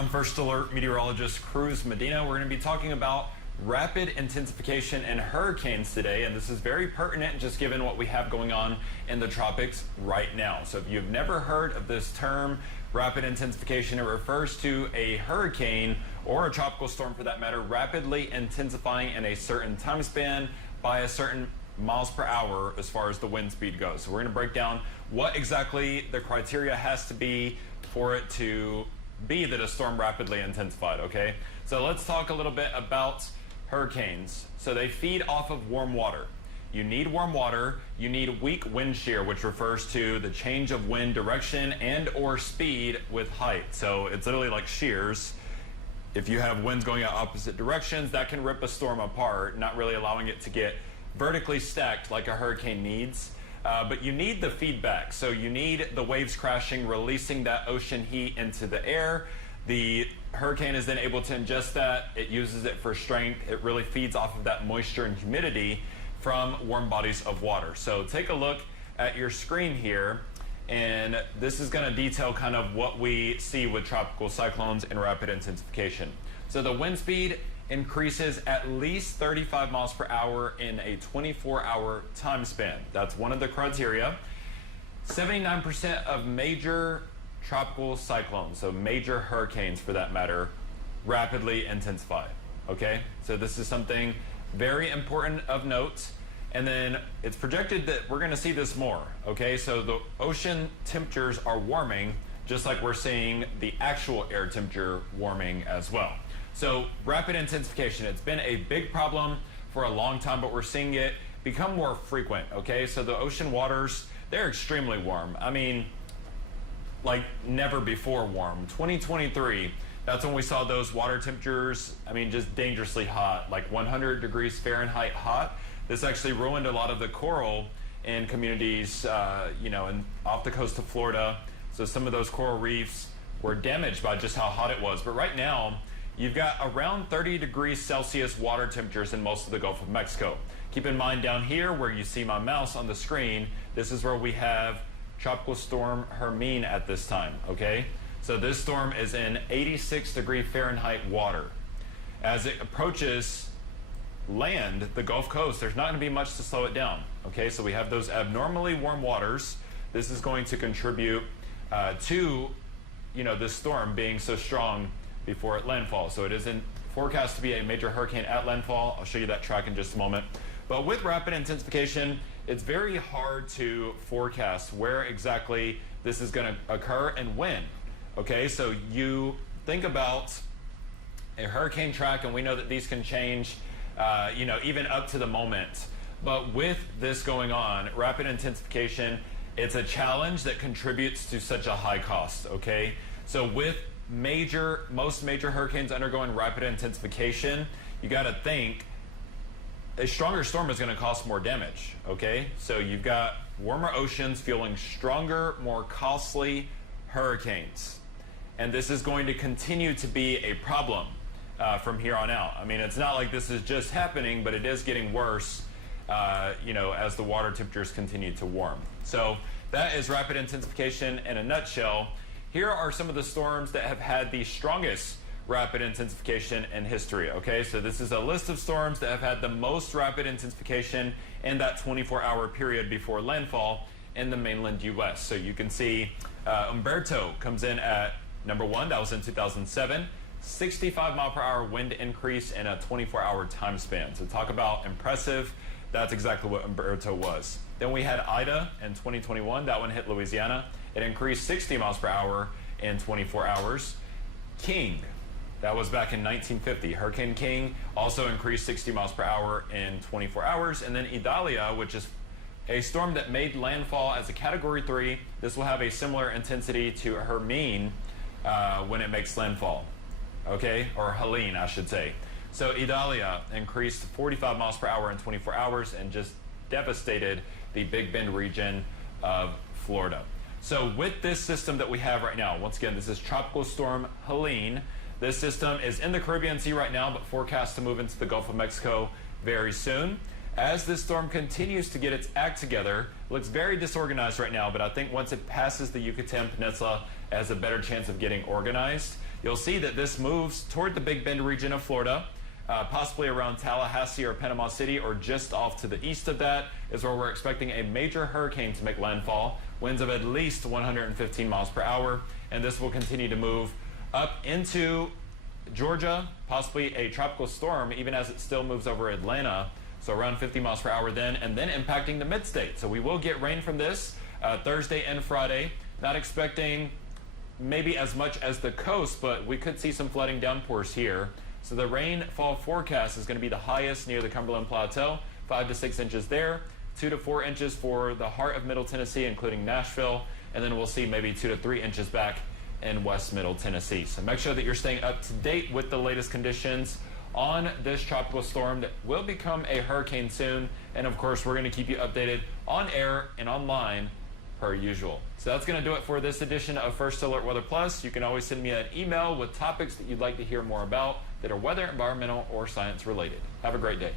I'm First Alert meteorologist Cruz Medina. We're going to be talking about rapid intensification and hurricanes today, and this is very pertinent just given what we have going on in the tropics right now. So if you've never heard of this term, rapid intensification, it refers to a hurricane or a tropical storm for that matter rapidly intensifying in a certain time span by a certain miles per hour as far as the wind speed goes. So we're going to break down what exactly the criteria has to be for it to be that a storm rapidly intensified, okay? So let's talk a little bit about hurricanes. So they feed off of warm water. You need warm water, you need weak wind shear, which refers to the change of wind direction and or speed with height. So it's literally like shears. If you have winds going out opposite directions, that can rip a storm apart, not really allowing it to get vertically stacked like a hurricane needs. But you need the feedback. So you need the waves crashing, releasing that ocean heat into the air. The hurricane is then able to ingest that. It uses it for strength. It really feeds off of that moisture and humidity from warm bodies of water. So take a look at your screen here, and this is going to detail kind of what we see with tropical cyclones and rapid intensification. So the wind speed increases at least 35 miles per hour in a 24-hour time span. That's one of the criteria. 79% of major tropical cyclones, so major hurricanes for that matter, rapidly intensify, okay? So this is something very important of note. And then it's projected that we're going to see this more, okay? So the ocean temperatures are warming, just like we're seeing the actual air temperature warming as well. So rapid intensification, it's been a big problem for a long time, but we're seeing it become more frequent, okay? So the ocean waters, they're extremely warm. I mean, like never before warm. 2023, that's when we saw those water temperatures, I mean, just dangerously hot, like 100 degrees Fahrenheit hot. This actually ruined a lot of the coral in communities, and off the coast of Florida. So some of those coral reefs were damaged by just how hot it was. But right now, you've got around 30 degrees Celsius water temperatures in most of the Gulf of Mexico. Keep in mind down here where you see my mouse on the screen, this is where we have Tropical Storm Hermine at this time, okay? So this storm is in 86 degree Fahrenheit water. As it approaches land, the Gulf Coast, there's not going to be much to slow it down, okay? So we have those abnormally warm waters. This is going to contribute to, this storm being so strong before it landfalls. So it isn't forecast to be a major hurricane at landfall. I'll show you that track in just a moment. But with rapid intensification, it's very hard to forecast where exactly this is going to occur and when. Okay, so you think about a hurricane track, and we know that these can change, even up to the moment. But with this going on, rapid intensification, it's a challenge that contributes to such a high cost. Okay, so with most major hurricanes undergoing rapid intensification, you got to think a stronger storm is going to cost more damage, okay? So you've got warmer oceans fueling stronger, more costly hurricanes. And this is going to continue to be a problem from here on out. I mean, it's not like this is just happening, but it is getting worse, as the water temperatures continue to warm. So that is rapid intensification in a nutshell. Here are some of the storms that have had the strongest rapid intensification in history, okay? So this is a list of storms that have had the most rapid intensification in that 24-hour period before landfall in the mainland U.S. So you can see Umberto comes in at number 1, that was in 2007, 65 mile per hour wind increase in a 24-hour time span. So talk about impressive, that's exactly what Umberto was. Then we had Ida in 2021, that one hit Louisiana. It increased 60 miles per hour in 24 hours. King, that was back in 1950. Hurricane King also increased 60 miles per hour in 24 hours. And then Idalia, which is a storm that made landfall as a Category 3. This will have a similar intensity to Hermine when it makes landfall, okay? Or Helene, I should say. So Idalia increased 45 miles per hour in 24 hours and just devastated the Big Bend region of Florida. So with this system that we have right now, once again, this is Tropical Storm Helene. This system is in the Caribbean Sea right now, but forecast to move into the Gulf of Mexico very soon. As this storm continues to get its act together, it looks very disorganized right now, but I think once it passes the Yucatan Peninsula, it has a better chance of getting organized. you'll see that this moves toward the Big Bend region of Florida. Possibly around Tallahassee or Panama City, or just off to the east of that is where we're expecting a major hurricane to make landfall. Winds of at least 115 miles per hour, and this will continue to move up into Georgia, possibly a tropical storm, even as it still moves over Atlanta. So around 50 miles per hour then, and then impacting the mid-state. So we will get rain from this Thursday and Friday. Not expecting maybe as much as the coast, but we could see some flooding downpours here. So the rainfall forecast is going to be the highest near the Cumberland Plateau, 5 to 6 inches there, 2 to 4 inches for the heart of Middle Tennessee, including Nashville, and then we'll see maybe 2 to 3 inches back in West Middle Tennessee. So make sure that you're staying up to date with the latest conditions on this tropical storm that will become a hurricane soon. And of course, we're going to keep you updated on air and online per usual. So that's going to do it for this edition of First Alert Weather Plus. You can always send me an email with topics that you'd like to hear more about that are weather, environmental, or science related. Have a great day.